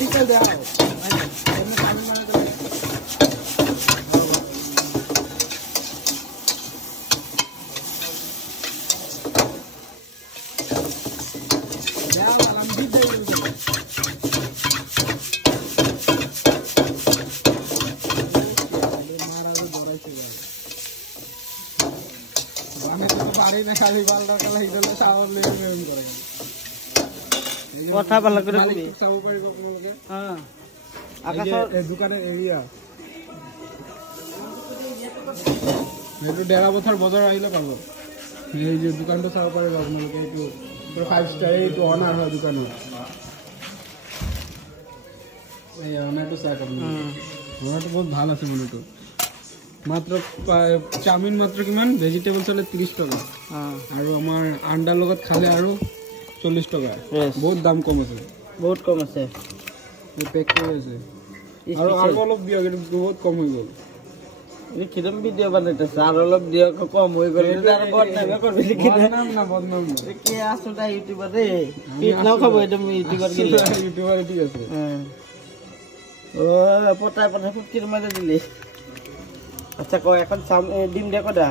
ডিটেল দাও এমনি পানি মারা তো দাও আলাম দি দেই মারা তো ধরাইছে যায় আমি তো পারি না খালি বালটা কালা হিদলে শাওয়ার লেগে গেম করে কথা ভালো করে কবি সব পারি কোমলকে হ্যাঁ আকাশের এই দোকানের এরিয়া একটু ডেরা বছর বাজার আইলে পাবো এই যে দোকানটা সব পারি কোমলকে একটু 5 স্টার একটু অনার হয় দোকানে এই অনারটা সাইড আপনি ওনাটা বহুত ভালো আছে মনে তো মাত্র চাউমিন মাত্র কিমান ভেজিটেবল চলে 30 টাকা আর আমার আন্ডার লগত খালে আৰু 40 টাকা বহুত দাম কম আছে এই প্যাক করে আছে আর অলপ দিও কিন্তু বহুত কম হই গেল এই কিরম ভিডিও বানাইতে আর অলপ দিও কম হই গেল আর বদনাম করবে কি না বদনাম না কে আসলে ইউটিউবার রে পিট নাও খাবো এটা ইউটিউবার গিয়ে ইউটিউবার ঠিক আছে ও পটায় ফুটকির মাঝে দিলি আচ্ছা কো এখন ডিম দে কটা